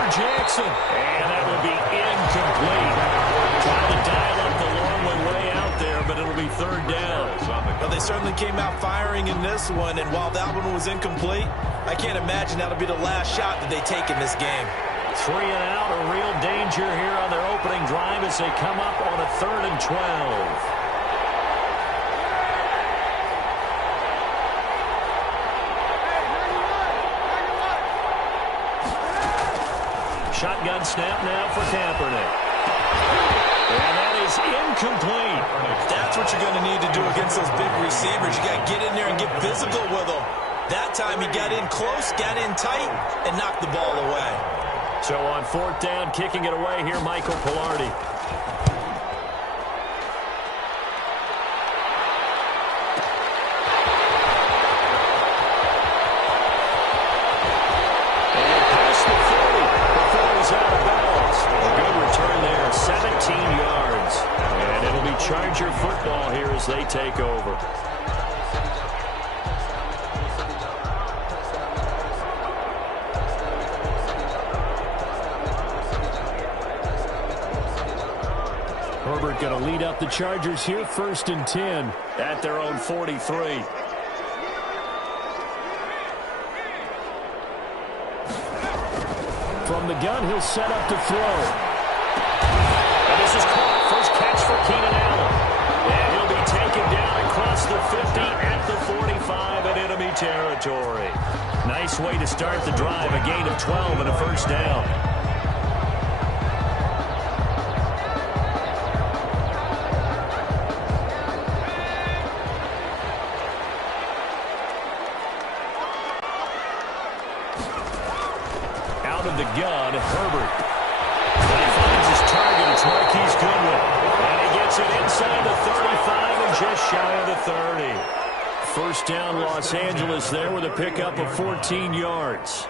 for Jackson. And that will be incomplete. Trying to dial up the long way out there, but it'll be third down. Well, they certainly came out firing in this one, and while that one was incomplete, I can't imagine that'll be the last shot that they take in this game. 3 and out, a real danger here on their opening drive as they come up on a 3rd and 12. Shotgun snap now for Kaepernick. And that is incomplete. That's what you're going to need to do against those big receivers. You got to get in there and get physical with them. That time he got in close, got in tight, and knocked the ball away. So on 4th down, kicking it away here, Michael Pilardi. And past the 40 before he's out of bounds. A good return there, 17 yards. And it'll be Charger football here as they take over. Herbert going to lead up the Chargers here, 1st and 10 at their own 43. From the gun, he'll set up to throw. And this is caught. First catch for Keenan Allen. And he'll be taken down across the 50 at the 45 in enemy territory. Nice way to start the drive. A gain of 12 and a 1st down. The gun, Herbert. When he finds his target, it's Marquise Goodwin. And he gets it inside the 35 and just shy of the 30. 1st down, Los Angeles there with a pickup of 14 yards.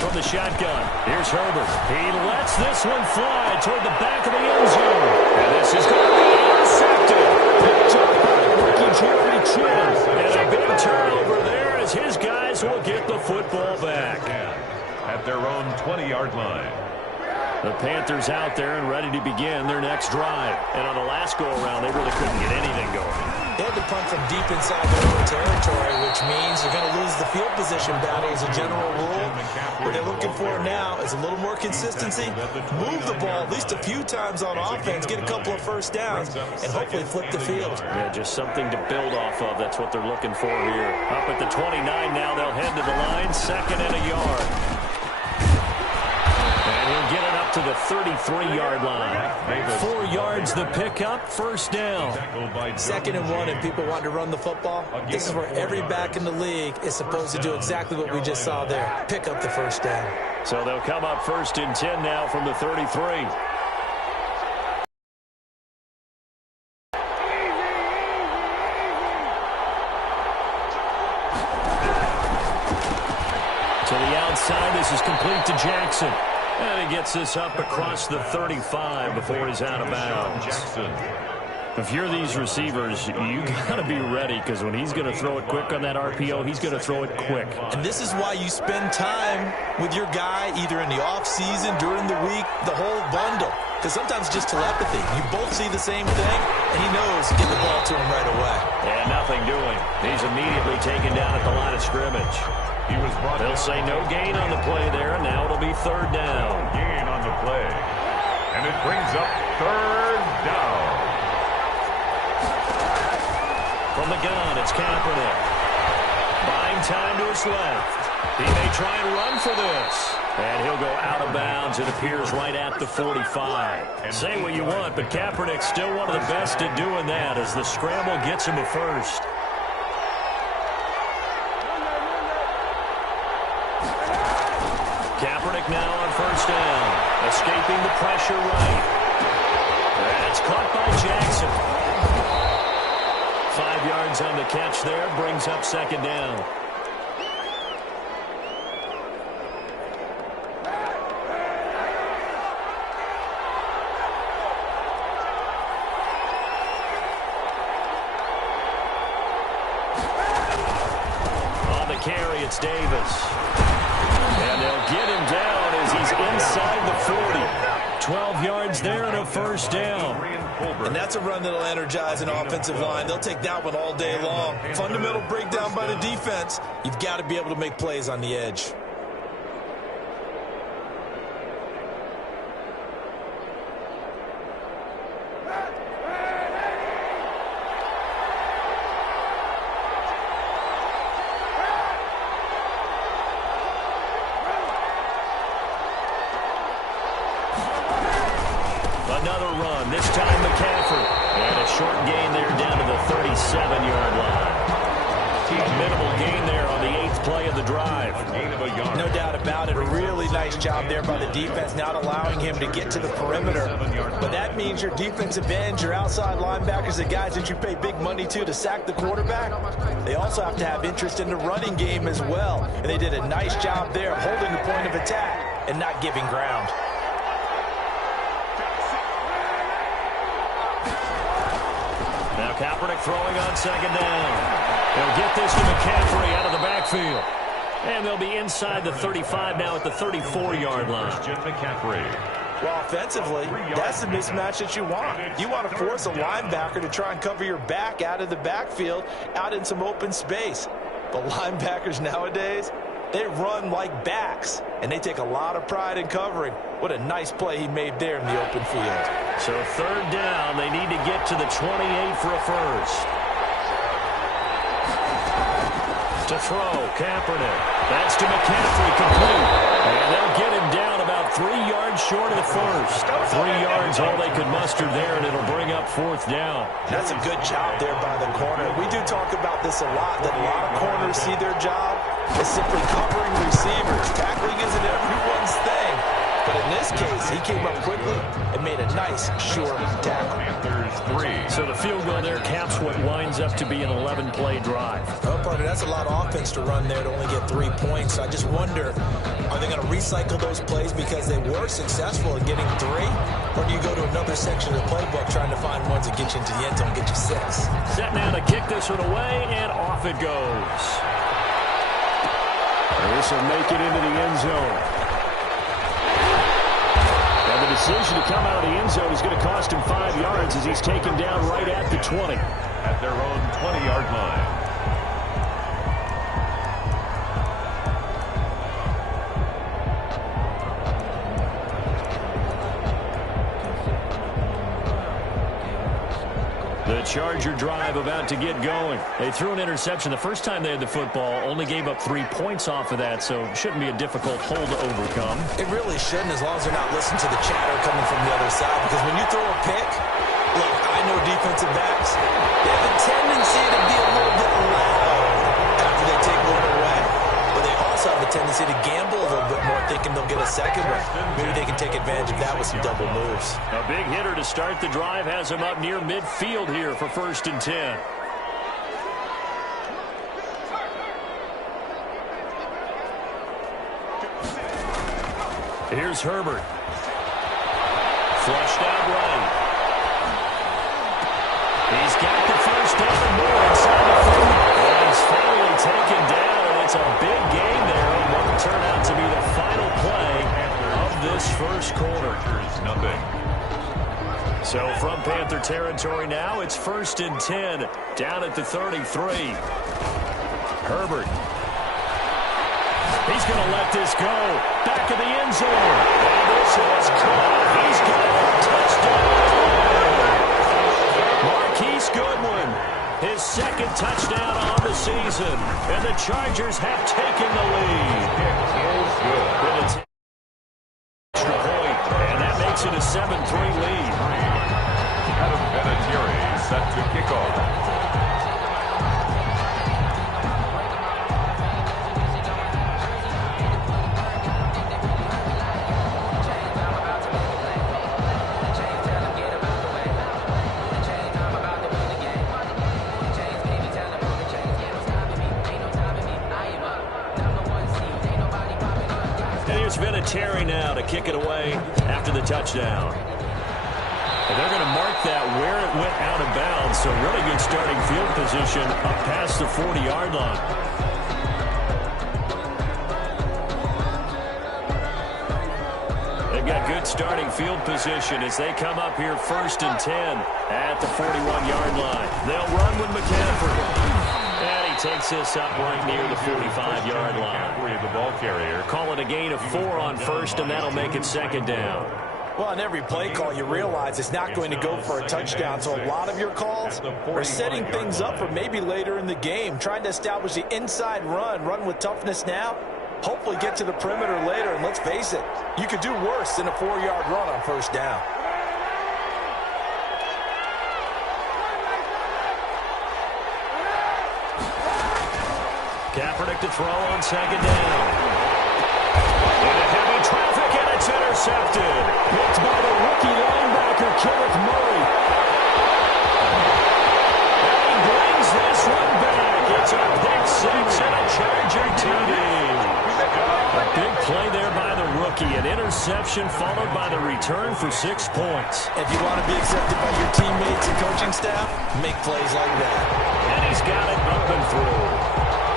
From the shotgun, here's Herbert. He lets this one fly toward the back of the end zone. And this is going to be intercepted. Picked up by rookie Jerry Chin. And a big turnover there as his guys will get the football back. At their own 20-yard line. The Panthers out there and ready to begin their next drive. And on the last go-around, they really couldn't get anything going. They had to punt from deep inside their own territory, which means they're going to lose the field position battle as a general rule. What they're looking for now is a little more consistency, move the ball at least a few times on offense, get a couple of 1st downs, and hopefully flip the field. Yeah, just something to build off of. That's what they're looking for here. Up at the 29 now, they'll head to the line, 2nd and a yard. And he'll get it up to the 33-yard line. 4 yards the pickup, 1st down. 2nd and 1, and people want to run the football. This is where every back in the league is supposed to do exactly what we just saw there. Pick up the 1st down. So they'll come up 1st and 10 now from the 33. To the outside, this is complete to Jackson. And he gets this up across the 35 before he's out of bounds. If you're these receivers, you got to be ready, because when he's going to throw it quick on that RPO, he's going to throw it quick. And this is why you spend time with your guy either in the offseason, during the week, the whole bundle. Because sometimes it's just telepathy. You both see the same thing, and he knows to get the ball to him right away. And nothing doing. He's immediately taken down at the line of scrimmage. They'll say no gain on the play there, and now it'll be 3rd down. Gain on the play. And it brings up 3rd down. From the gun, it's Kaepernick. Buying time to his left. He may try and run for this. And he'll go out of bounds. It appears right at the 45. Say what you want, but Kaepernick's still one of the best at doing that as the scramble gets him a 1st. Kaepernick now on 1st down. Escaping the pressure right. That's caught by Jackson. 5 yards on the catch there. Brings up 2nd down. On the carry, it's Davis. And they'll get him down as he's inside the 40. 12 yards there and a first down. And that's a run that'll energize an offensive line. They'll take that one all day long. Fundamental breakdown by the defense. You've got to be able to make plays on the edge. Another run, this time McCaffrey. And a short gain there down to the 37-yard line. Minimal gain there on the 8th play of the drive. No doubt about it. A really nice job there by the defense, not allowing him to get to the perimeter. But that means your defensive ends, your outside linebackers, the guys that you pay big money to sack the quarterback, they also have to have interest in the running game as well. And they did a nice job there of holding the point of attack and not giving ground. Now Kaepernick throwing on second down. He'll get this to McCaffrey out of the backfield. And they'll be inside the 35 now at the 34-yard line. Well, offensively, that's the mismatch that you want. You want to force a linebacker to try and cover your back out of the backfield, out in some open space. But linebackers nowadays, they run like backs, and they take a lot of pride in covering. What a nice play he made there in the open field. So third down, they need to get to the 28 for a first. To throw, Kaepernick. That's to McCaffrey, complete. And they'll get him down about 3 yards short of the first. 3 yards all they could muster there, and it'll bring up fourth down. That's a good job there by the corner. We do talk about this a lot, that a lot of corners see their job as simply covering receivers. Tackling isn't everyone's thing. But in this case, he came up quickly and made a nice, short tackle. So the field goal there caps what winds up to be an 11-play drive. Oh, partner, that's a lot of offense to run there to only get 3 points. I just wonder, are they going to recycle those plays because they were successful in getting 3? Or do you go to another section of the playbook trying to find ones that get you into the end zone and get you 6? Set now to kick this one away, and off it goes. This will make it into the end zone. And the decision to come out of the end zone is going to cost him 5 yards as he's taken down right at the 20. At their own 20-yard line. The Charger drive about to get going. They threw an interception the first time they had the football, only gave up 3 points off of that, so it shouldn't be a difficult hole to overcome. It really shouldn't, as long as they're not listening to the chatter coming from the other side, because when you throw a pick, look, I know defensive backs, they have a tendency to be a little bit loud after they take one away, but they also have a tendency to gamble a little bit more, thinking they'll get a second one. Maybe they can take advantage of that with some double moves. A big hitter to start the drive has him up near midfield here for 1st and 10. Here's Herbert. Flushed out right. He's got the first down and more inside the 30. And he's finally taken down, and it's a big gain there on what will turn out to be the final play of this first quarter. So from Panther territory now, it's 1st and 10 down at the 33. Herbert. He's going to let this go. Back of the end zone. And this is caught. He's got a touchdown. Marquise Goodwin, his 2nd touchdown on the season. And the Chargers have taken the lead. With an extra point. And that makes it a 7-3 lead. Adam Vinatieri set to kick off. Vinatieri now to kick it away after the touchdown. And they're going to mark that where it went out of bounds, so really good starting field position up past the 40-yard line. starting field position as they come up here 1st and 10 at the 41-yard line. They'll run with McCaffrey. And he takes this up right near the 45-yard line. The ball carrier. Call it a gain of 4 on 1st, and that'll make it 2nd down. Well, on every play call, you realize it's not going to go for a touchdown. So a lot of your calls are setting things up for maybe later in the game, trying to establish the inside run with toughness now, hopefully get to the perimeter later. And let's face it, you could do worse than a 4-yard run on 1st down. Kaepernick to throw on 2nd down. Into heavy traffic, and it's intercepted. Picked by the rookie linebacker, Kenneth Murray. And he brings this one back. It's a pick 6 and a Charger TD. A big play there by the rookie. An interception followed by the return for 6 points. If you want to be accepted by your teammates and coaching staff, make plays like that. And he's got it up and through.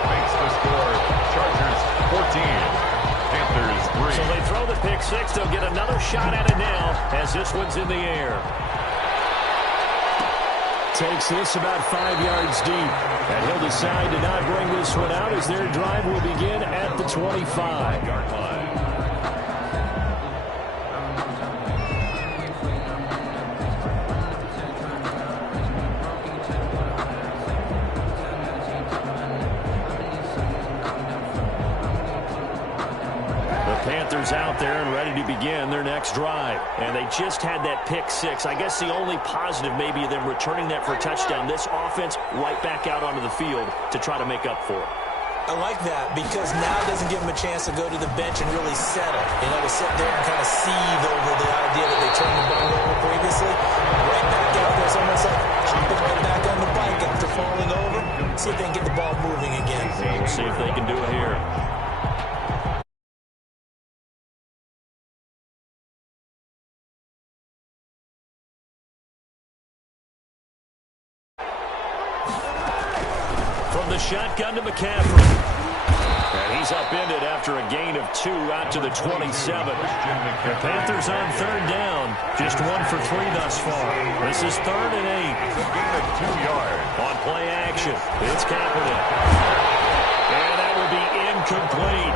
Makes the score. Chargers 14. Panthers 3. So they throw the pick 6. They'll get another shot at it now as this one's in the air. Takes this about 5 yards deep. And he'll decide to not bring this one out as their drive will begin at the 25-yard line. Panthers out there and ready to begin their next drive. And they just had that pick 6. I guess the only positive maybe of them returning that for a touchdown. This offense right back out onto the field to try to make up for it. I like that because now it doesn't give them a chance to go to the bench and really settle. You know, to sit there and kind of seethe over the idea that they turned the ball over previously. Right back out there, it's almost like hopping right back on the bike after falling over. See if they can get the ball moving again. We'll see if they can do it here. From the shotgun to McCaffrey. And he's upended after a gain of 2 out to the 27. The Panthers on 3rd down. Just 1 for 3 thus far. This is 3rd and 8. Gain of 2 yards. On play action, it's Kaepernick. And that will be incomplete.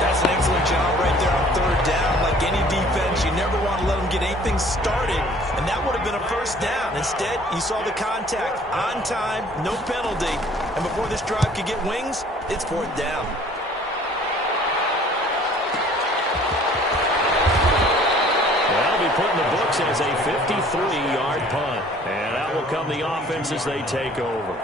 That's an excellent job right there on 3rd down. Like any defense, you never want to let them get anything started, and that would have been a 1st down. Instead, you saw the contact on time, no penalty, and before this drive could get wings, it's 4th down. That'll be put in the books as a 53-yard punt, and that will come the offense as they take over.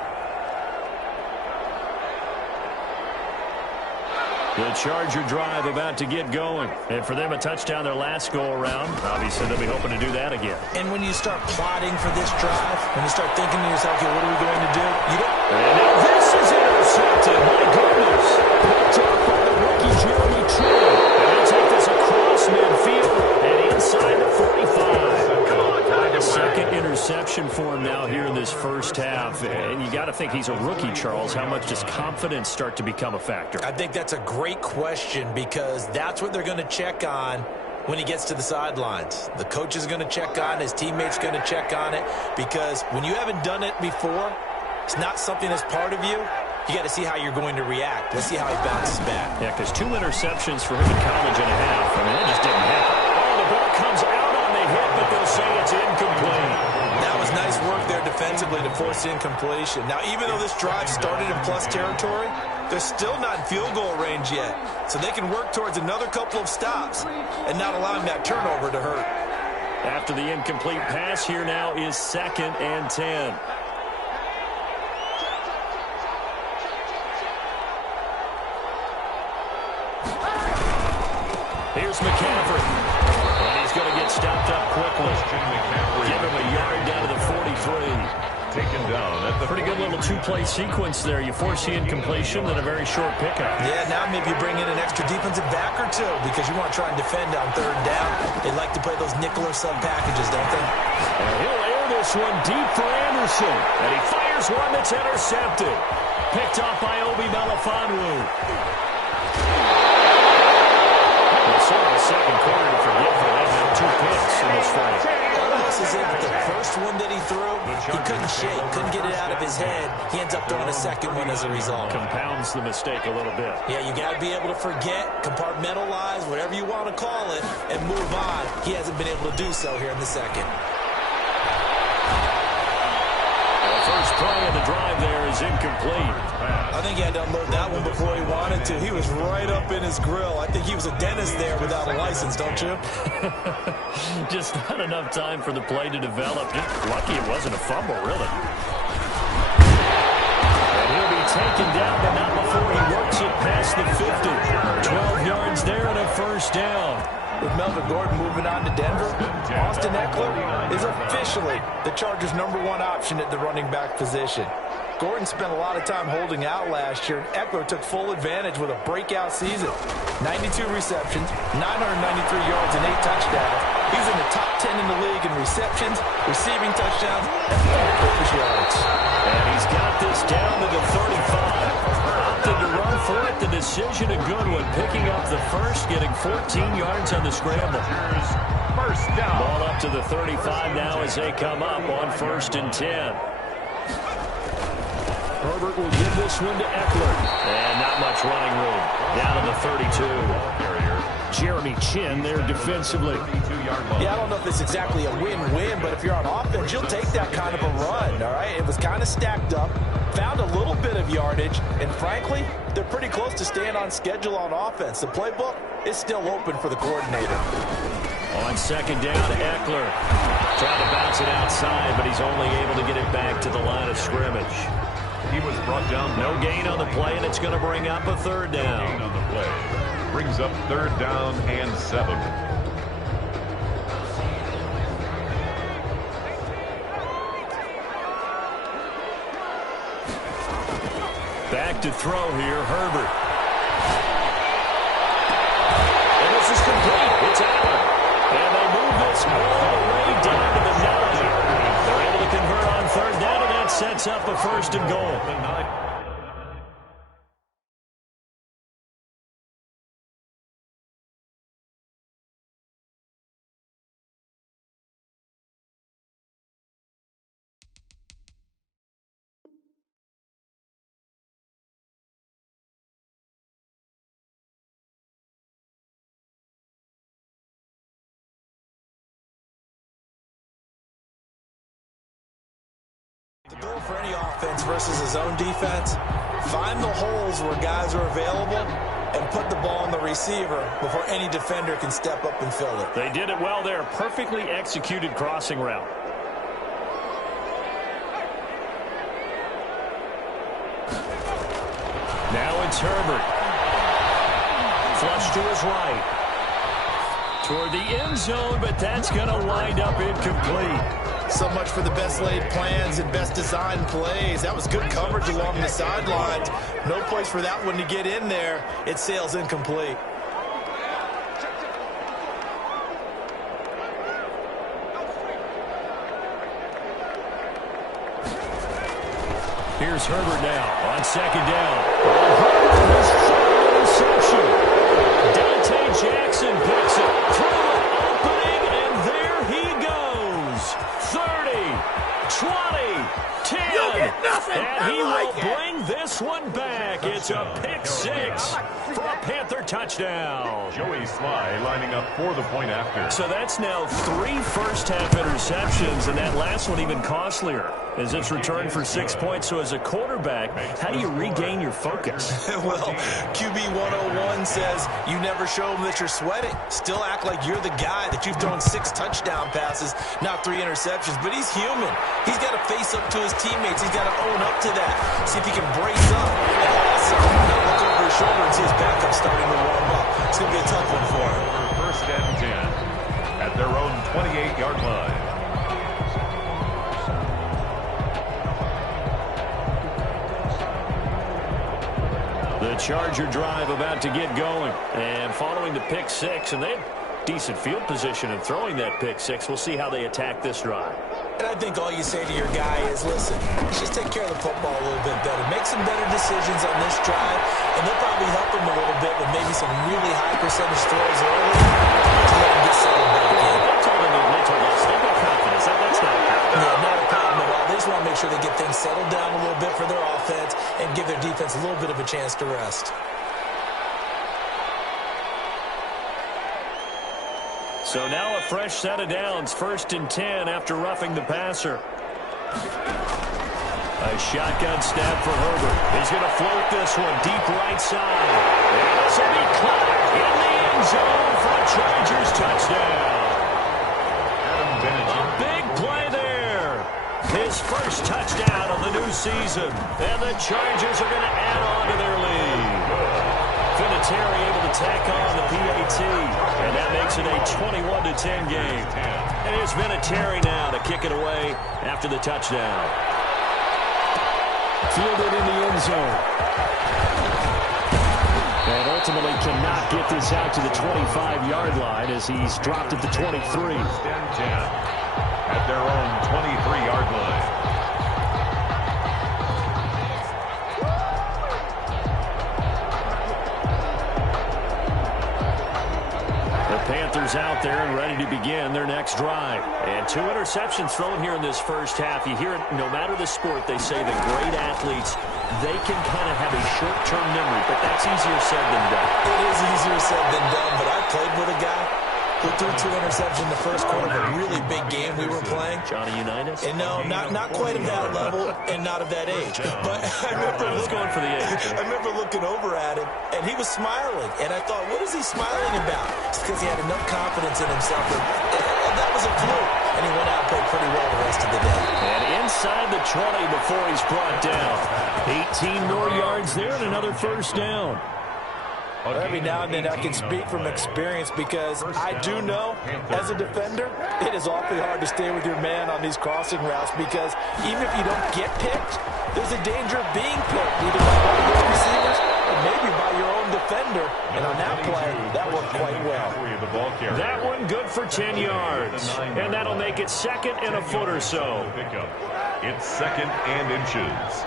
The Charger drive about to get going. And for them, a touchdown their last go-around. Obviously, they'll be hoping to do that again. And when you start plotting for this drive, when you start thinking to yourself, okay, what are we going to do? You don't... And now this is intercepted. My goodness. Picked up by the rookie Jeremy True. And they'll take this across midfield and inside the 45. Second interception for him now here in this first half. And you got to think he's a rookie, Charles. How much does confidence start to become a factor? I think that's a great question because that's what they're going to check on when he gets to the sidelines. The coach is going to check on it. His teammate's going to check on it because when you haven't done it before, it's not something that's part of you. You got to see how you're going to react. Let's see how he bounces back. Yeah, because 2 interceptions for him in college and a half. I mean, that just didn't happen. Oh, the ball comes out on the hit, but they'll say it's incomplete. That was nice work there defensively to force incompletion. Now, even though this drive started in plus territory, they're still not in field goal range yet. So they can work towards another couple of stops and not allowing that turnover to hurt. After the incomplete pass, here now is 2nd and 10. Here's McCaffrey. And he's going to get stopped up quickly. Give him a yard down to the 43. Taken down at the pretty good little 2-play sequence there. You force the incompletion and a very short pickup. Yeah, now maybe you bring in an extra defensive back or 2 because you want to try and defend on 3rd down. They like to play those nickel or sub packages, don't they? And he'll air this one deep for Anderson. And he fires one that's intercepted. Picked off by Obi Melifonwu. Sort of a second quarter to forget for them. 2 picks in this frame. Almost as if the first one that he threw, he couldn't shake, couldn't get it out of his head. He ends up throwing a second one as a result. Compounds the mistake a little bit. Yeah, you got to be able to forget, compartmentalize, whatever you want to call it, and move on. He hasn't been able to do so here in the second. First play of the drive there is incomplete. I think he had to unload that one before he wanted to. He was right up in his grill. I think he was a dentist there without a license, don't you? Just not enough time for the play to develop. Just lucky it wasn't a fumble, really. And he'll be taken down, but not before he works it past the 50. 12 yards there and a first down. With Melvin Gordon moving on to Denver, Austin Eckler is officially the Chargers' #1 option at the running back position. Gordon spent a lot of time holding out last year, and Eckler took full advantage with a breakout season. 92 receptions, 993 yards, and 8 touchdowns. He's in the top 10 in the league in receptions, receiving touchdowns, and all-purpose yards. And he's got this down to the 35. Opted to run for it. The decision a good one. Picking up the first, getting 14 yards on the scramble. First down. Ball up to the 35 now as they come up on 1st and 10. Herbert will give this one to Eckler. And not much running room. Down to the 32. Jeremy Chin there defensively. Yeah, I don't know if it's exactly a win-win, but if you're on offense, you'll take that kind of a run, all right? It was kind of stacked up, found a little bit of yardage, and frankly, they're pretty close to staying on schedule on offense. The playbook is still open for the coordinator. On 2nd down, Eckler. Trying to bounce it outside, but he's only able to get it back to the line of scrimmage. He was brought down. No gain on the play, and it's going to bring up a 3rd down. Gain on the play. Brings up 3rd down and 7. Back to throw here, Herbert. And this is complete. It's Allen. And they move this all the way down to the 9. They're able to convert on 3rd down, and that sets up a 1st and goal. The goal for any offense versus his own defense, find the holes where guys are available and put the ball on the receiver before any defender can step up and fill it. They did it well there. Perfectly executed crossing route. Now it's Herbert. Flush to his right. Toward the end zone, but that's going to wind up incomplete. So much for the best laid plans and best designed plays. That was good coverage along the sidelines. No place for that one to get in there. It sails incomplete. Here's Herbert now on 2nd down. Herbert is full interception. Dante Jackson picks it through an opening, and there he goes. 30, 20, 10. You'll get nothing. And he will bring this one back. It's a pick 6 for a Panther touchdown. Joey Sly lining up for the point after. So that's now 3 first-half interceptions, and that last one even costlier as it's returned for 6 points. So as a quarterback, how do you regain your focus? Well, QB 101 says you never show them that you're sweating. Still act like you're the guy that you've thrown 6 touchdown passes, not 3 interceptions. But he's human. He's got to face up to his teammates. He's got to own up to that. See if he can brace up and also look over his shoulder and see his backup starting to warm up. It's going to be a tough one for him. 1st and 10 at their own 28-yard line. The Charger drive about to get going. And following the pick 6, and they had decent field position in throwing that pick 6. We'll see how they attack this drive. And I think all you say to your guy is, listen, just take care of the football a little bit better. Make some better decisions on this drive, and they'll probably help him a little bit with maybe some really high percentage throws early to let him get settled back in. than the mental loss. They've got confidence. That's not a problem. Yeah, not a problem at all. They just want to make sure they get things settled down a little bit for their offense and give their defense a little bit of a chance to rest. So now a fresh set of downs, 1st and 10 after roughing the passer. A shotgun snap for Herbert. He's going to float this one deep right side. And this will be caught in the end zone for a Chargers touchdown. A big play there. His first touchdown of the new season. And the Chargers are going to add on to their lead. Vinatieri able to tack on the PAT, and that makes it a 21-10 game. And here's Vinatieri now to kick it away after the touchdown. Fielded in the end zone. And ultimately cannot get this out to the 25-yard line as he's dropped at the 23. 10 at their own 23-yard line. Panthers out there and ready to begin their next drive. And 2 interceptions thrown here in this first half. You hear it, no matter the sport, they say that great athletes, they can kind of have a short-term memory, but that's easier said than done. It is easier said than done, but I played with a guy who threw 2 interceptions in the first quarter of a really big game we were playing. Johnny Unitas? And no, not quite of that level and not of that age. But I remember going for the age. I remember looking over at him, and he was smiling. And I thought, what is he smiling about? It's because he had enough confidence in himself. And that was a fluke. And he went out and played pretty well the rest of the day. And inside the 20 before he's brought down. 18 more yards there and another first down. Every now and then I can speak from experience because I do know, as a defender, it is awfully hard to stay with your man on these crossing routes because even if you don't get picked, there's a danger of being picked, either by one of your receivers or maybe by your own defender. And on that play, that worked quite well. That one good for 10 yards. And that'll make it 2nd and a foot or so. It's 2nd and inches.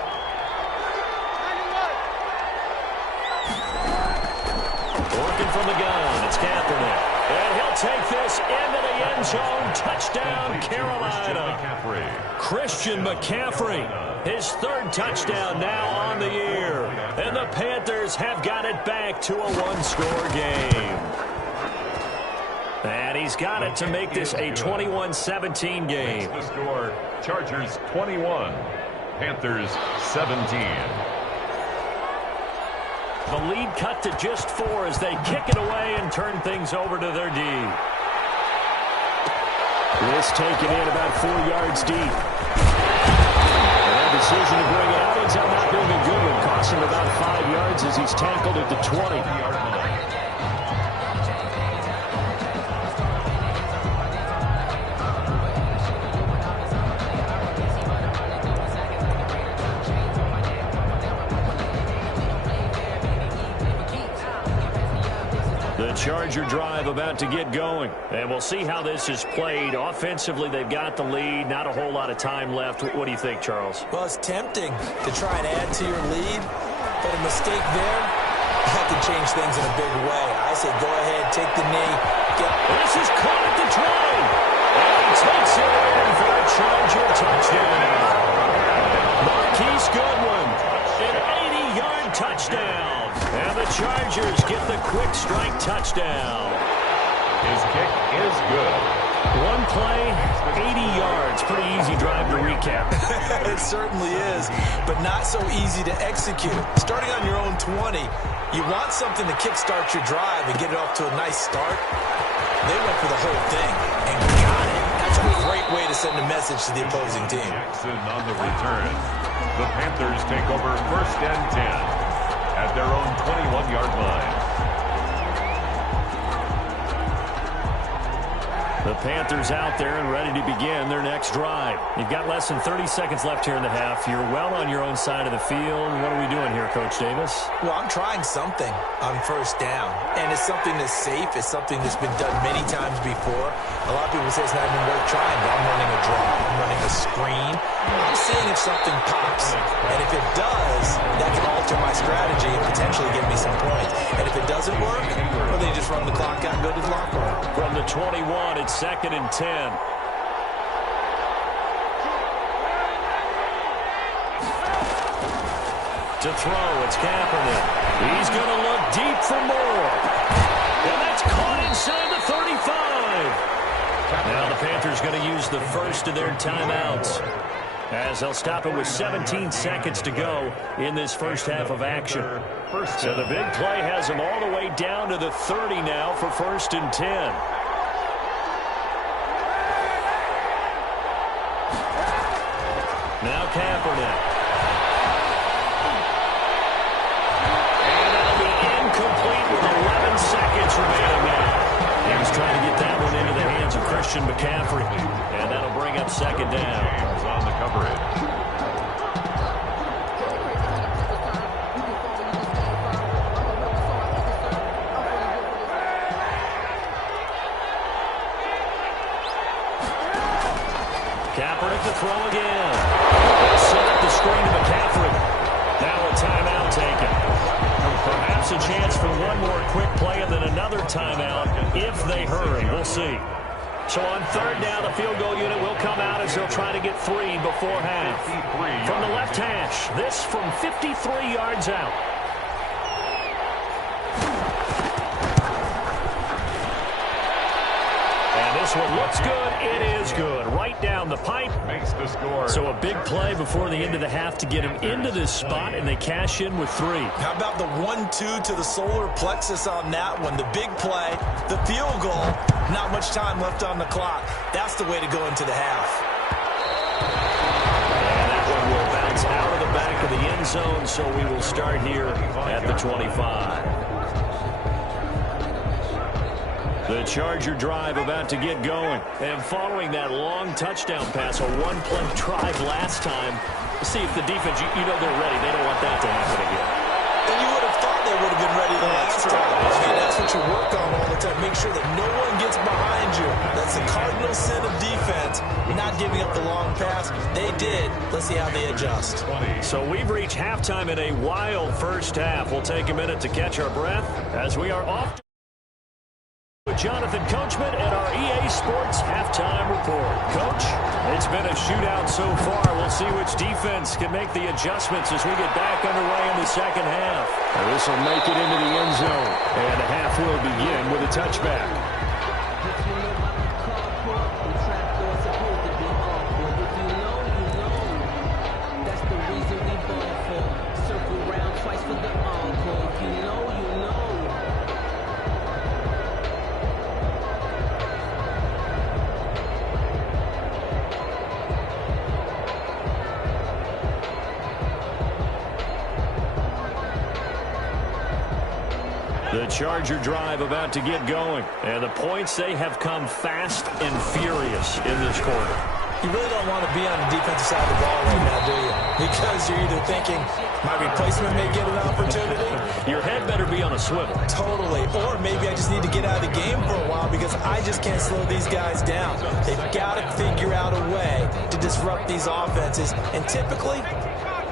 Working from the gun, it's Kaepernick. And he'll take this into the end zone. Touchdown, Carolina. Christian McCaffrey, his 3rd touchdown now on the year. And the Panthers have got it back to a 1-score game. And he's got it to make this a 21-17 game. The score, Chargers 21, Panthers 17. The lead cut to just 4 as they kick it away and turn things over to their D. This taken in about 4 yards deep. And a decision to bring it out ends up not being a good one. Costs him about 5 yards as he's tackled at the 20-yard line. Charger drive about to get going. And we'll see how this is played. Offensively, they've got the lead. Not a whole lot of time left. What do you think, Charles? Well, it's tempting to try and add to your lead, but a mistake there, that can change things in a big way. I say go ahead, take the knee. This is caught at the 20. And he takes it in for a Charger touchdown. Marquise Goodwin, an 80-yard touchdown. And the Chargers get the quick strike touchdown. His kick is good. One play, 80 yards. Pretty easy drive to recap. It certainly is, but not so easy to execute. Starting on your own 20, you want something to kickstart your drive and get it off to a nice start. They went for the whole thing and got it. That's a great way to send a message to the opposing team. Jackson on the return. The Panthers take over 1st and 10. At their own 21-yard line. The Panthers out there and ready to begin their next drive. You've got less than 30 seconds left here in the half. You're well on your own side of the field. What are we doing here, Coach Davis? Well, I'm trying something on 1st down. And it's something that's safe. It's something that's been done many times before. A lot of people say it's not even worth trying, but I'm running a draw. I'm running a screen. I'm seeing if something pops. And if it does, that can alter my strategy and potentially give me some points. And if it does doesn't work, or they just run the clock out and go to the locker room. From the 21, it's 2nd and 10. To throw, it's Kaepernick. He's going to look deep for more. And that's caught inside the 35. Now the Panthers going to use the first of their timeouts, as they'll stop it with 17 seconds to go in this first half of action. So the big play has them all the way down to the 30 now for 1st and 10. Now Kaepernick. And that'll be incomplete with 11 seconds remaining now. He was trying to get that one into the hands of Christian McCaffrey. And that'll bring up 2nd down. He's on the coverage. Kaepernick to throw again. They'll set up the screen to McCaffrey. Now a timeout taken. Perhaps a chance for one more quick play and then another timeout if they hurry. We'll see. So on 3rd down, the field goal unit will come out as they'll try to get 3 before half. From the left hash, this from 53 yards out. And this one looks good. It is good. Right down the pipe. Makes the score. So a big play before the end of the half to get him into this spot, and they cash in with 3. How about the 1-2 to the solar plexus on that one? The big play, the field goal, not much time left on the clock. That's the way to go into the half. And that one will bounce out of the back of the end zone, so we will start here at the 25. The Charger drive about to get going. And following that long touchdown pass, a one-play drive last time, see if the defense, you know they're ready. They don't want that to happen again. And you would have thought they would have been ready the last time. I mean, that's what you work on all the time. Make sure that no one gets behind you. That's the cardinal sin of defense, not giving up the long pass. They did. Let's see how they adjust. So we've reached halftime in a wild first half. We'll take a minute to catch our breath as we are off with Jonathan Coachman and our EA Sports Halftime Report. Coach, it's been a shootout so far. We'll see which defense can make the adjustments as we get back underway in the second half. This will make it into the end zone. And the half will begin with a touchback. The Charger drive about to get going. And the points, they have come fast and furious in this quarter. You really don't want to be on the defensive side of the ball right now, do you? Because you're either thinking, my replacement may get an opportunity. Your head better be on a swivel. Totally. Or maybe I just need to get out of the game for a while because I just can't slow these guys down. They've got to figure out a way to disrupt these offenses. And typically,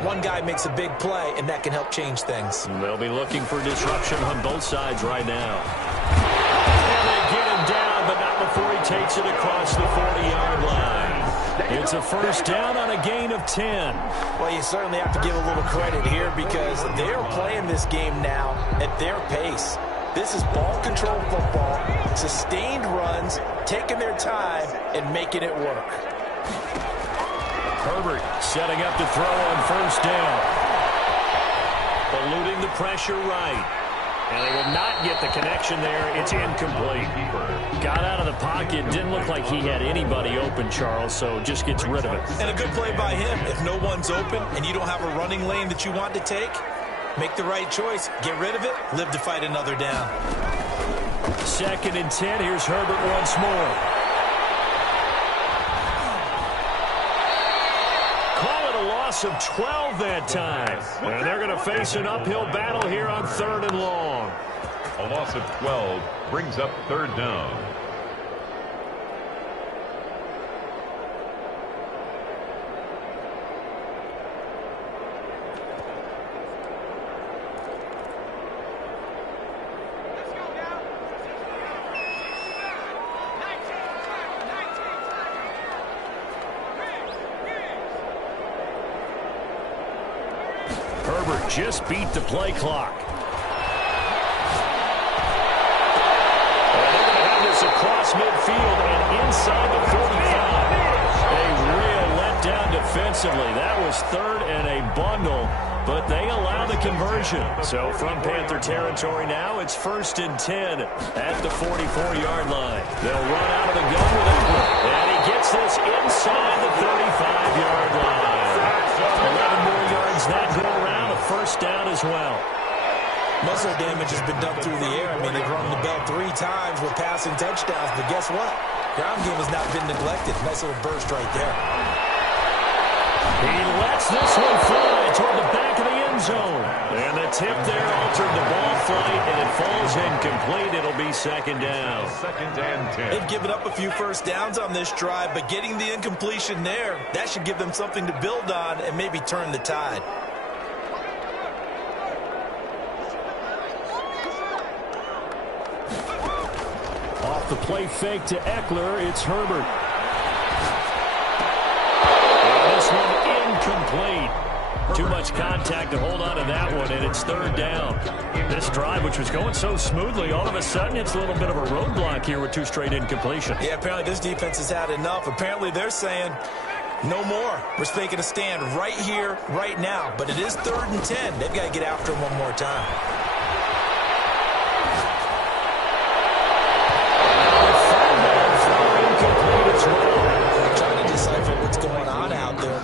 one guy makes a big play, and that can help change things. They'll be looking for disruption on both sides right now. And they get him down, but not before he takes it across the 40-yard line. It's a first down on a gain of 10. Well, you certainly have to give a little credit here because they're playing this game now at their pace. This is ball control football, sustained runs, taking their time, and making it work. Herbert setting up to throw on first down. Eluding the pressure right. And they will not get the connection there. It's incomplete. Got out of the pocket. Didn't look like he had anybody open, Charles, so just gets rid of it. And a good play by him. If no one's open and you don't have a running lane that you want to take, make the right choice. Get rid of it. Live to fight another down. 2nd and 10. Here's Herbert once more. Of 12 that time. And they're going to face an uphill battle here on 3rd and long. A loss of 12 brings up 3rd down. just beat the play clock. Across midfield and inside the 45. A real letdown defensively. That was third and a bundle, but they allow the conversion. So from Panther territory now, it's 1st and 10 at the 44-yard line. They'll run out of the gun with Eckler, and he gets this inside the 35-yard line. 11 more yards that go around, a 1st down as well. Most of the damage has been done through the air. I mean, they've rung the bell 3 times with passing touchdowns, but guess what? Ground game has not been neglected. Nice little burst right there. He lets this one fly toward the back of the end zone. And the tip there altered the ball flight, and it falls incomplete. It'll be 2nd down. 2nd and 10. They've given up a few first downs on this drive, but getting the incompletion there, that should give them something to build on and maybe turn the tide. Off the play fake to Eckler, it's Herbert. And this one incomplete. Too much contact to hold on to that one, and it's 3rd down. This drive, which was going so smoothly, all of a sudden it's a little bit of a roadblock here with 2 straight incompletions. Yeah, apparently this defense has had enough. Apparently they're saying, no more. We're making a stand right here, right now. But it is 3rd and 10. They've got to get after him one more time.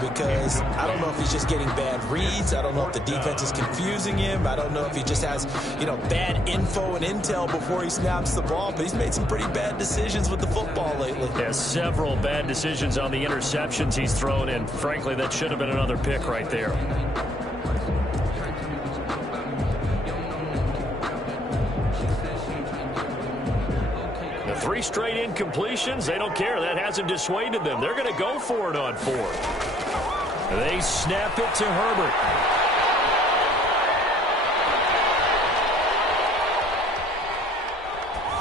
Because I don't know if he's just getting bad reads. I don't know if the defense is confusing him. I don't know if he just has, bad info and intel before he snaps the ball. But he's made some pretty bad decisions with the football lately. Yeah, several bad decisions on the interceptions he's thrown in. Frankly, that should have been another pick right there. The 3 straight incompletions, they don't care. That hasn't dissuaded them. They're going to go for it on 4th. They snap it to Herbert.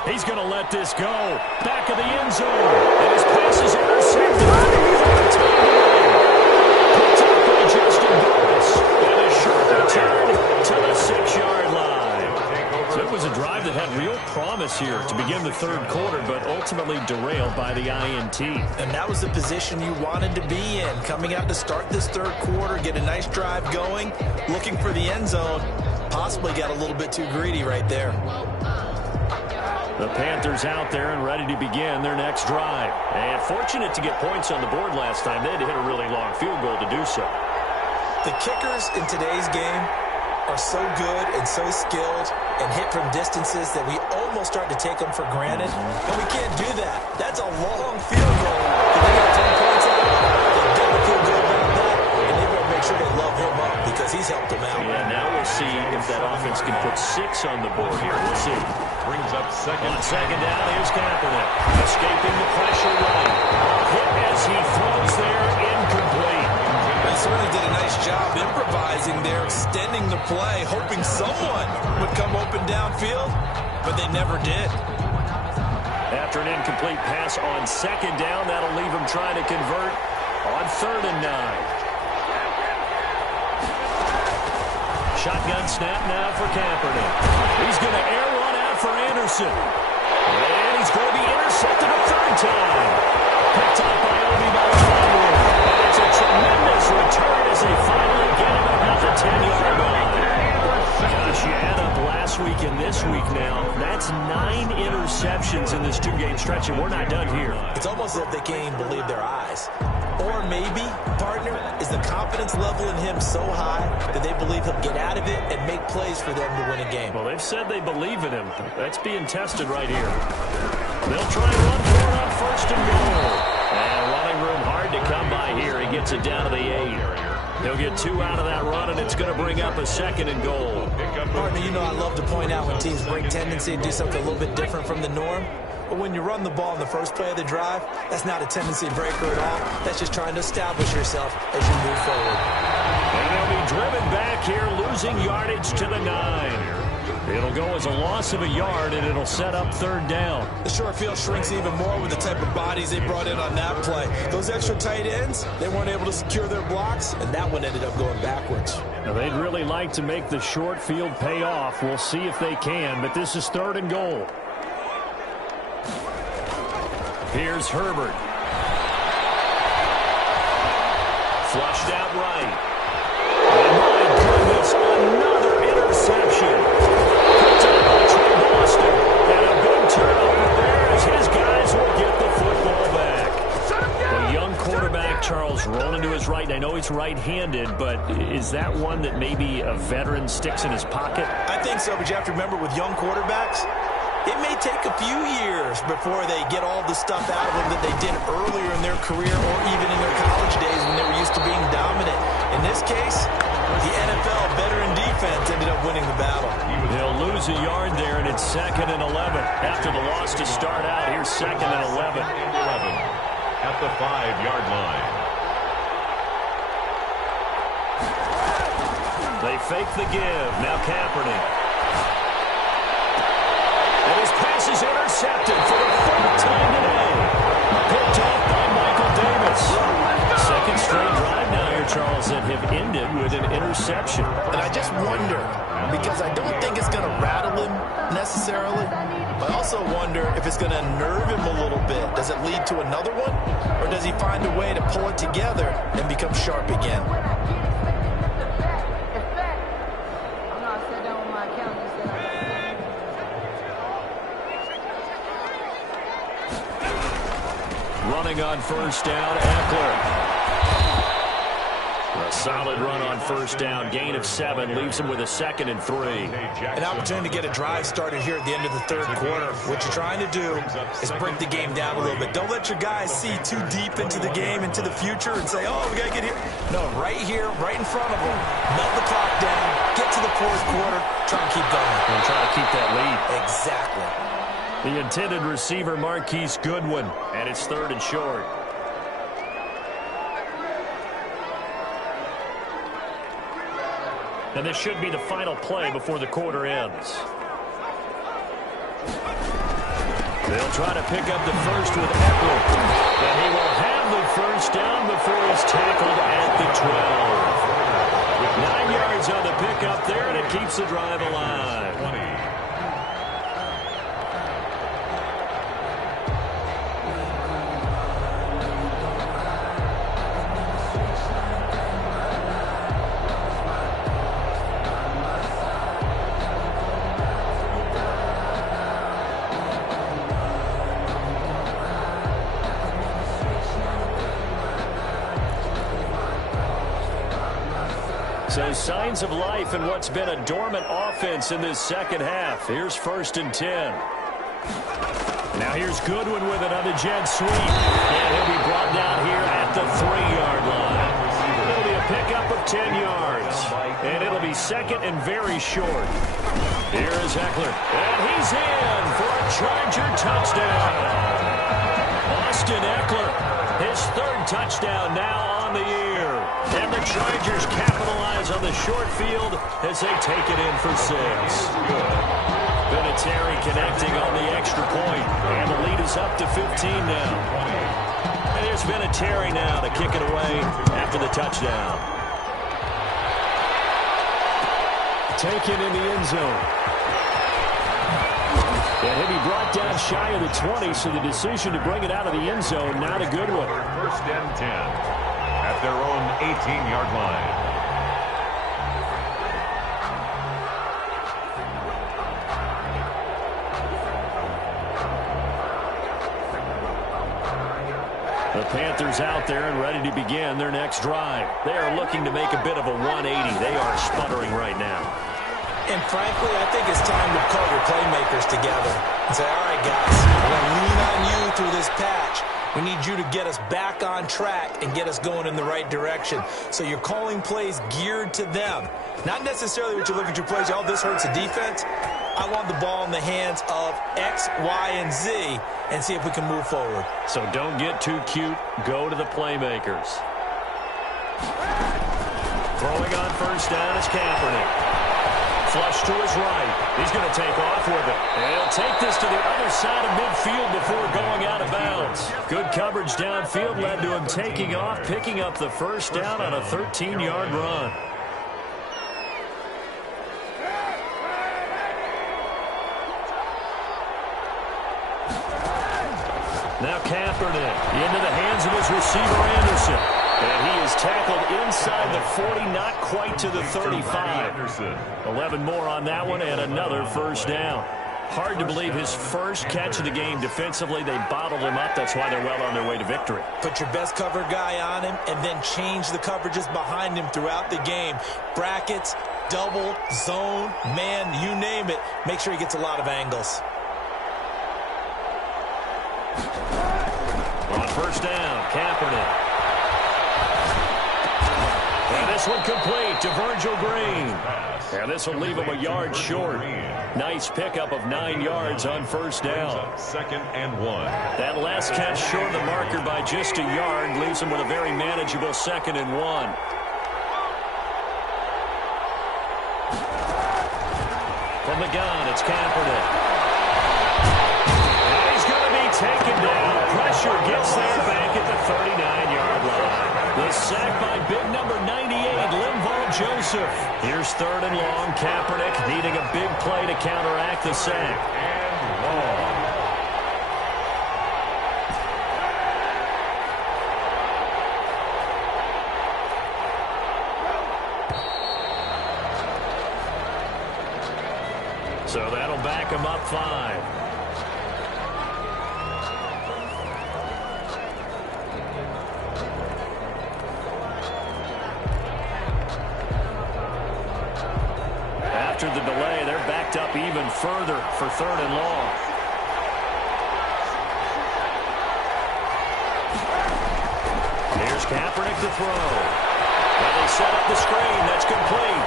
He's going to let this go. Back of the end zone. And his pass is intercepted. Picked up by Justin Burris. And a short return to the 6-yard line. So it was a drive that had real promise here to begin the 3rd quarter, but ultimately derailed by the INT. And that was the position you wanted to be in. Coming out to start this 3rd quarter, get a nice drive going, looking for the end zone. Possibly got a little bit too greedy right there. The Panthers out there and ready to begin their next drive. And fortunate to get points on the board last time. They had to hit a really long field goal to do so. The kickers in today's game are so good and so skilled and hit from distances that we almost start to take them for granted. And we can't do that. That's a long field goal. If they got 10 points out, they better feel good about that. And they better make sure they love him up because he's helped them out. Yeah, now we'll see if that offense can put 6 on the board here. We'll see. Brings up 2nd. On 2nd down, here's Kaepernick. Escaping the pressure right. Hit as he throws there, incomplete. They certainly did a nice job improvising there, extending the play, hoping someone would come open downfield, but they never did. After an incomplete pass on 2nd down, that'll leave him trying to convert on 3rd and 9. Shotgun snap now for Kaepernick. He's going to air one out for Anderson. And he's going to be intercepted a 3rd time. Picked up by Obi Balafonwu. And it's a tremendous return as they finally get him about the 10-yard line. Gosh, you add up last week and this week now. That's 9 interceptions in this 2-game stretch, and we're not done here. It's almost as if they can't even believe their eyes. Or maybe, partner, is the confidence level in him so high that they believe he'll get out of it and make plays for them to win a game. Well, they've said they believe in him. That's being tested right here. They'll try and run for it on 1st and goal. And running room hard to come by here. He gets it down to the 8. He'll get 2 out of that run, and it's going to bring up a 2nd and goal. Partner, you know I love to point out when teams break tendency and do something a little bit different from the norm. But when you run the ball in the first play of the drive, that's not a tendency breaker at all. That's just trying to establish yourself as you move forward. And they'll be driven back here, losing yardage to the 9. It'll go as a loss of a yard, and it'll set up third down. The short field shrinks even more with the type of bodies they brought in on that play. Those extra tight ends, they weren't able to secure their blocks, and that one ended up going backwards. Now, they'd really like to make the short field pay off. We'll see if they can, but this is third and goal. Here's Herbert. Flushed out right. And my goodness, another interception. And a big turnover there as his guys will get the football back. A young quarterback, Charles, rolling to his right. And I know he's right-handed, but is that one that maybe a veteran sticks in his pocket? I think so, but you have to remember with young quarterbacks, it may take a few years before they get all the stuff out of them that they did earlier in their career or even in their college days when they were used to being dominant. In this case, the NFL veteran defense ended up winning the battle. They'll lose a yard there, and it's 2nd and 11. After the loss to start out, here's 2nd and 11. At the 5-yard line. They fake the give. Now Kaepernick. And his pass is intercepted for the 3rd time today. Picked off by Michael Davis. Second straight drive now here, Charles, that have ended with an interception. And I just wonder, because I don't think it's going to rattle him necessarily, but I also wonder if it's going to unnerve him a little bit. Does it lead to another one? Or does he find a way to pull it together and become sharp again? Running on first down, Eckler. A solid run on first down. Gain of 7 leaves him with a 2nd and 3. An opportunity to get a drive started here at the end of the 3rd quarter. What you're trying to do is break the game down a little bit. Don't let your guys see too deep into the game, into the future, and say, oh, we got to get here. No, right here, right in front of them. Melt the clock down. Get to the 4th quarter. Try and keep going. And try to keep that lead. Exactly. The intended receiver, Marquise Goodwin, and it's 3rd and short. And this should be the final play before the quarter ends. They'll try to pick up the first with Eckler. And he will have the first down before he's tackled at the 12. 9 yards on the pickup there, and it keeps the drive alive. 20. So signs of life in what's been a dormant offense in this second half. Here's 1st and 10. Now here's Goodwin with it on the jet sweep. And he'll be brought down here at the 3-yard line. It'll be a pickup of 10 yards. And it'll be 2nd and very short. Here is Eckler. And he's in for a Charger touchdown. Austin Eckler, his 3rd touchdown now on the year. And the Chargers capitalize on the short field as they take it in for 6. Vinatieri connecting on the extra point. And the lead is up to 15 now. And here's Vinatieri now to kick it away after the touchdown. Taken in the end zone. And he'll be brought down shy of the 20, so the decision to bring it out of the end zone, not a good one. 1st and 10 at their own 18-yard line. The Panthers out there and ready to begin their next drive. They are looking to make a bit of a 180. They are sputtering right now. And frankly, I think it's time to call your playmakers together and say, all right, guys, we're going to lean on you through this patch. We need you to get us back on track and get us going in the right direction. So you're calling plays geared to them. Not necessarily what you look at your plays, oh, this hurts the defense. I want the ball in the hands of X, Y, and Z and see if we can move forward. So don't get too cute. Go to the playmakers. Throwing on first down is Kaepernick. Flush to his right. He's going to take off with it. And he'll take this to the other side of midfield before going out of bounds. Good coverage downfield led to him taking off, picking up the first down on a 13-yard run. Now Kaepernick into the hands of his receiver Anderson. And he is tackled inside the 40, not quite to the 35. 11 more on that one and another first down. Hard to believe his first catch of the game defensively. They bottled him up. That's why they're well on their way to victory. Put your best cover guy on him and then change the coverages behind him throughout the game. Brackets, double, zone, man, you name it. Make sure he gets a lot of angles. On first down, Kaepernick. And this one complete to Virgil Green. And this will leave him a yard short. Nice pickup of 9 yards on first down. Second and 1. That last catch short of the marker by just a yard leaves him with a very manageable 2nd and 1. From the gun, it's Kaepernick. And he's going to be taken down. Pressure gets there back at the 39-yard line. The sack by big number 98, Linval Joseph. Here's 3rd and long. Kaepernick needing a big play to counteract the sack. And long. So that'll back him up 5. After the delay, they're backed up even further for 3rd and long. Here's Kaepernick to throw. Well, they set up the screen. That's complete.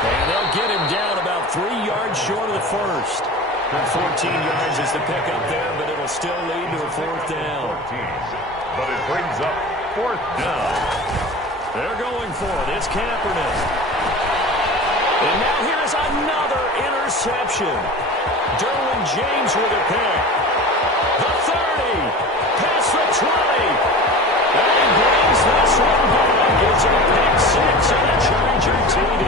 And they'll get him down about 3 yards short of the first. 14 yards is the pickup there, but it'll still lead to a 4th down. 14. But it brings up 4th down. They're going for it. It's Kaepernick. And now here's another interception. Derwin James with a pick. The 30. Past the 20. And he brings this one down. Gives him a pick 6 and a Charger TD.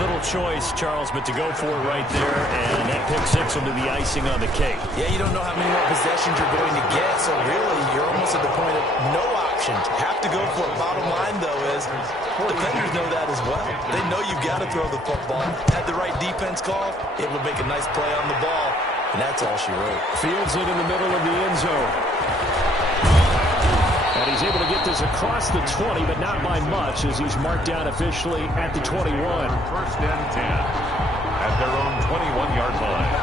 Little choice, Charles, but to go for it right there, and that pick 6 will be the icing on the cake. Yeah, you don't know how many more possessions you're going to get, so really you're almost at the point of no options. Have to go for it. Bottom line, though, is defenders know that as well. They know you've got to throw the football. Had the right defense call, able to make a nice play on the ball, and that's all she wrote. Fields it in the middle of the end zone. And he's able to get this across the 20, but not by much, as he's marked down officially at the 21. 1st and 10 at their own 21-yard line.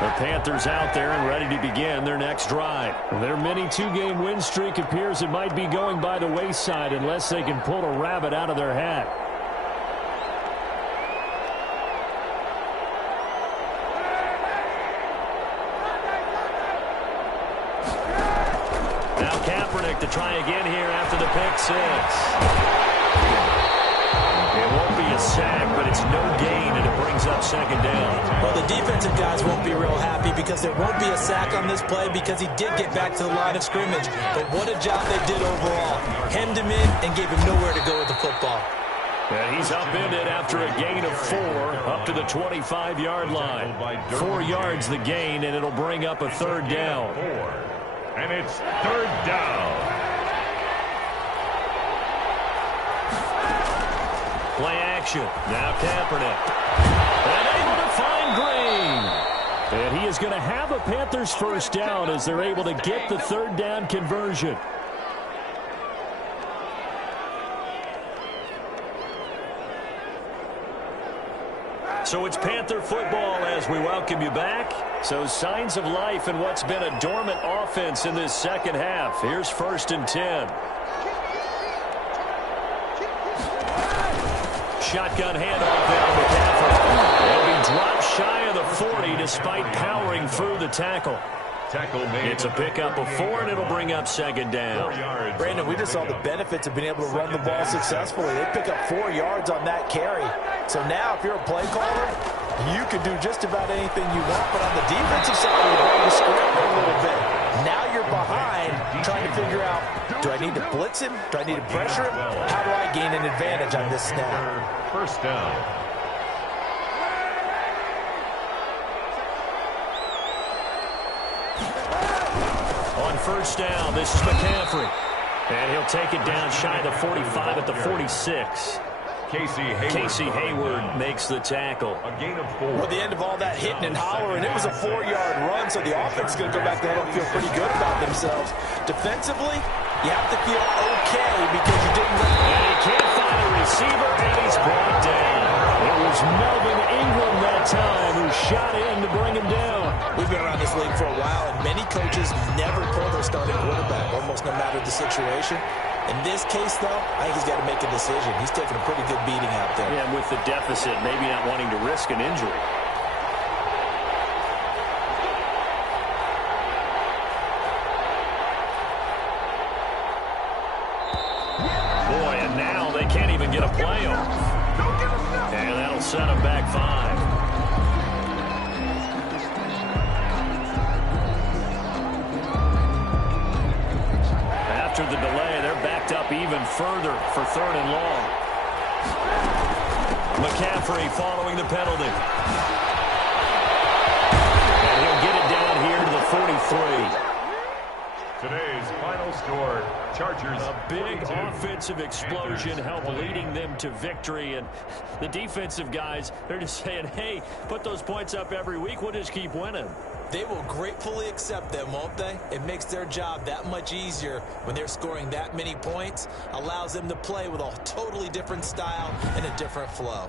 The Panthers out there and ready to begin their next drive. Their mini 2-game win streak appears it might be going by the wayside unless they can pull a rabbit out of their hat. Now Kaepernick to try again here after the pick 6. It won't be a sack, but it's no gain, and it brings up 2nd down. Well, the defensive guys won't be real happy because there won't be a sack on this play because he did get back to the line of scrimmage. But what a job they did overall. Hemmed him in and gave him nowhere to go with the football. And he's upended after a gain of 4 up to the 25-yard line. 4 yards the gain, and it'll bring up a 3rd down. 4. And it's 3rd down. Play action. Now Kaepernick. And able to find Green. And he is going to have a Panthers first down as they're able to get the 3rd down conversion. So it's Panther football as we welcome you back. So signs of life in what's been a dormant offense in this second half. Here's 1st and 10. Shotgun handoff there to McCaffrey. He'll be dropped shy of the 40 despite powering through the tackle. Tackle made. It's a pickup of 4, and it'll bring up second down. Brandon, we just saw the benefits of being able to run the ball successfully. They pick up 4 yards on that carry. So now if you're a play caller, you can do just about anything you want. But on the defensive side of the ball, you scramble a little bit. Now you're behind trying to figure out, do I need to blitz him? Do I need to pressure him? How do I gain an advantage on this snap? First down. On first down, this is McCaffrey. And he'll take it down shy of the 45 at the 46. Casey Hayward makes the tackle. A gain of 4. Well, the end of all that hitting and hollering, it was a 4-yard run, so the offense is going to go back there and feel pretty good about themselves. Defensively, you have to feel okay because you didn't let And he can't find a receiver, and he's brought down. It was Melvin Ingram that time who shot in to bring him down. We've been around this league for a while, and many coaches never pull their starting quarterback, almost no matter the situation. In this case, though, I think he's got to make a decision. He's taking a pretty good beating out there. Yeah, and with the deficit, maybe not wanting to risk an injury. Boy, and now they can't even get a play off. And that'll set them back 5. After the delay, they're backed up even further for 3rd and long. McCaffrey following the penalty. And he'll get it down here to the 43. Today's final score, Chargers. A big 42, offensive explosion Panthers helped 20. leading them to victory. And the defensive guys, they're just saying, hey, put those points up every week. We'll just keep winning. They will gratefully accept them, won't they? It makes their job that much easier when they're scoring that many points. Allows them to play with a totally different style and a different flow.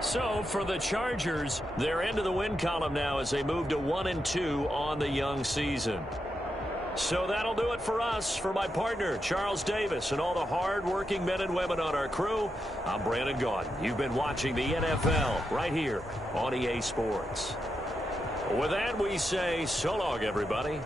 So for the Chargers, they're into the win column now as they move to 1-2 on the young season. So that'll do it for us. For my partner, Charles Davis, and all the hard-working men and women on our crew, I'm Brandon Gaudin. You've been watching the NFL right here on EA Sports. With that, we say so long, everybody.